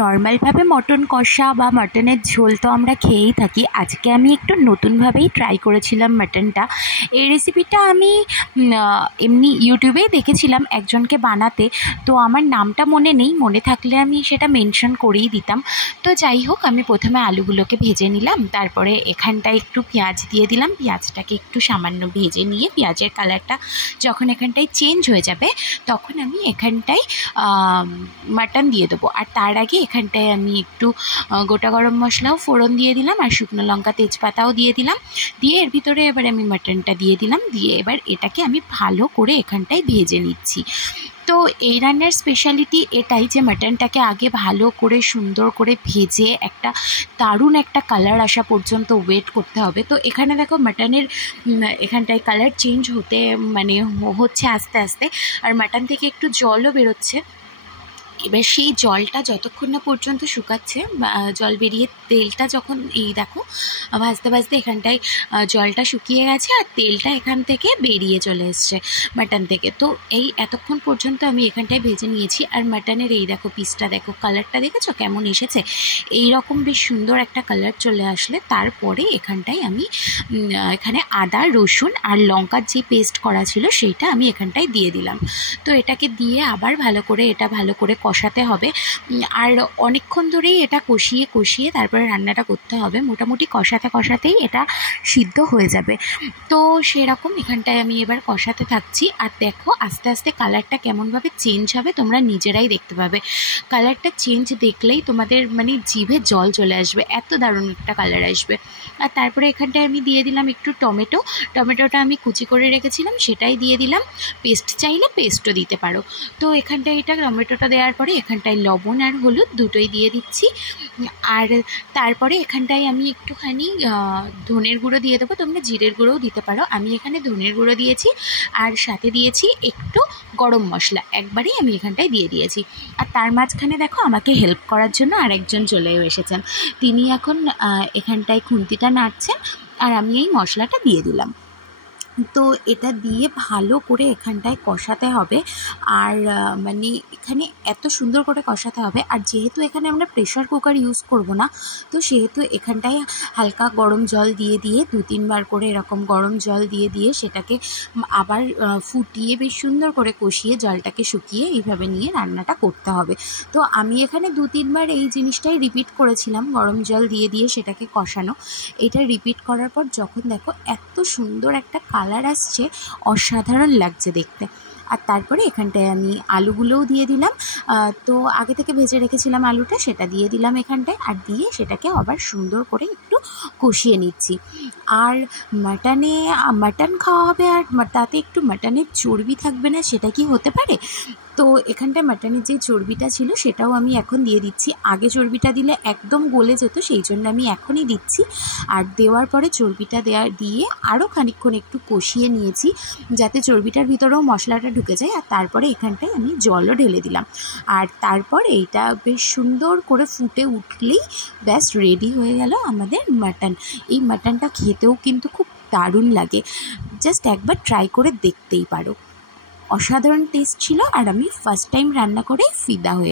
নর্মালভাবে mutton কষা বা মটনের ঝোল তো আমরা খেয়েই থাকি। আজকে আমি একটু নতুনভাবেই ট্রাই করেছিলাম মাটনটা। এই রেসিপিটা আমি এমনি ইউটিউবেই দেখেছিলাম একজনকে বানাতে, তো আমার নামটা মনে নেই, মনে থাকলে আমি সেটা মেনশন করেই দিতাম। তো যাই হোক, আমি প্রথমে আলুগুলোকে ভেজে নিলাম, তারপরে এখানটায় একটু পেঁয়াজ দিয়ে দিলাম। পেঁয়াজটাকে একটু সামান্য ভেজে নিয়ে পেঁয়াজের কালারটা যখন এখানটায় চেঞ্জ হয়ে যাবে তখন আমি এখানটায় মাটন দিয়ে দেবো। আর তার আগে এখানটায় আমি একটু গোটা গরম মশলাও ফোড়ন দিয়ে দিলাম, আর শুকনো লঙ্কা তেজপাতাও দিয়ে দিলাম। দিয়ে এর ভিতরে এবার আমি মাটনটা দিয়ে দিলাম, দিয়ে এবার এটাকে আমি ভালো করে এখানটায় ভেজে নিচ্ছি। তো এই রান্নার স্পেশালিটি এটাই যে মাটনটাকে আগে ভালো করে সুন্দর করে ভেজে একটা দারুণ একটা কালার আসা পর্যন্ত ওয়েট করতে হবে। তো এখানে দেখো মাটনের এখানটায় কালার চেঞ্জ হতে হচ্ছে আস্তে আস্তে, আর মাটন থেকে একটু জলও বেরোচ্ছে। এবার সেই জলটা যতক্ষণ না পর্যন্ত শুকাচ্ছে, জল বেরিয়ে তেলটা যখন এই দেখো ভাজতে ভাজতে এখানটায় জলটা শুকিয়ে গেছে আর তেলটা এখান থেকে বেরিয়ে চলে এসছে মাটন থেকে। তো এই এতক্ষণ পর্যন্ত আমি এখানটায় ভেজে নিয়েছি। আর মাটনের এই দেখো পিসটা দেখো, কালারটা দেখেছো কেমন এসেছে? এই রকম বেশ সুন্দর একটা কালার চলে আসলে তারপরে এখানটায় আমি এখানে আদা রসুন আর লঙ্কার যে পেস্ট করা ছিল সেইটা আমি এখানটায় দিয়ে দিলাম। তো এটাকে দিয়ে আবার ভালো করে কষাতে হবে। আর অনেকক্ষণ ধরেই এটা কষিয়ে কষিয়ে তারপরে রান্নাটা করতে হবে। মোটামুটি কষাতেই এটা সিদ্ধ হয়ে যাবে। তো সেরকম এখানটায় আমি এবার কষাতে থাকছি। আর দেখো আস্তে আস্তে কালারটা কেমনভাবে চেঞ্জ হবে তোমরা নিজেরাই দেখতে পাবে। কালারটা চেঞ্জ দেখলেই তোমাদের জিভে জল চলে আসবে, এত দারুণ একটা কালার আসবে। আর তারপরে এখানটায় আমি দিয়ে দিলাম একটু টমেটোটা আমি কুচি করে রেখেছিলাম, সেটাই দিয়ে দিলাম। পেস্ট চাইলে পেস্টও দিতে পারো। তো এখানটায় এটা টমেটোটা দেওয়ার পরে এখানটায় লবণ আর হলুদ দুটোই দিয়ে দিচ্ছি। আর তারপরে এখানটায় আমি একটুখানি ধনের গুঁড়ো দিয়ে দেবো, তোমরা জিরের গুঁড়োও দিতে পারো। আমি এখানে ধনের গুঁড়ো দিয়েছি আর সাথে দিয়েছি একটু গরম মশলা, একবারেই আমি এখানটায় দিয়ে দিয়েছি। আর তার মাঝখানে দেখো আমাকে হেল্প করার জন্য আরেকজন চলেও এসেছেন। তিনি এখন এখানটায় খুন্তিটা নাড়ছেন আর আমি এই মশলাটা দিয়ে দিলাম। তো এটা দিয়ে ভালো করে এখানটায় কষাতে হবে। আর এখানে এত সুন্দর করে কষাতে হবে। আর যেহেতু এখানে আমরা প্রেশার কুকার ইউজ করব না, তো সেহেতু এখানটায় হালকা গরম জল দিয়ে 2-3 বার করে এরকম গরম জল দিয়ে সেটাকে আবার ফুটিয়ে বেশ সুন্দর করে কষিয়ে জলটাকে শুকিয়ে এইভাবে নিয়ে রান্নাটা করতে হবে। তো আমি এখানে 2-3 বার এই জিনিসটাই রিপিট করেছিলাম, গরম জল দিয়ে সেটাকে কষানো। এটা রিপিট করার পর যখন দেখো এত সুন্দর একটা কালার আসছে, অসাধারণ লাগছে দেখতে। আর তারপরে এখানটায় আমি আলুগুলোও দিয়ে দিলাম। তো আগে থেকে ভেজে রেখেছিলাম আলুটা, সেটা দিয়ে দিলাম এখানটায়। আর দিয়ে সেটাকে আবার সুন্দর করে একটু কষিয়ে নিচ্ছি। আর মাটন খাওয়া হবে আর তাতে একটু মাটনের চর্বি থাকবে না, সেটা কি হতে পারে? তো এখানটায় মাটনের যে চর্বিটা ছিল সেটাও আমি এখন দিয়ে দিচ্ছি। আগে চর্বিটা দিলে একদম গলে যেত, সেই জন্য আমি এখনই দিচ্ছি। আর দেওয়ার পরে চর্বিটা দিয়ে আরও খানিকক্ষণ একটু কষিয়ে নিয়েছি যাতে চর্বিটার ভিতরেও মশলাটা ঢুকে যায়। আর তারপরে এখানটায় আমি জলও ঢেলে দিলাম। আর তারপর এইটা বেশ সুন্দর করে ফুটে উঠলেই ব্যাস রেডি হয়ে গেল আমাদের মাটন। এই মাটনটা খেতেও কিন্তু খুব দারুণ লাগে, জাস্ট একবার ট্রাই করে দেখতেই পারো। অসাধারণ টেস্ট ছিল। আর আমি ফার্স্ট টাইম রান্না করে ফিদা হয়ে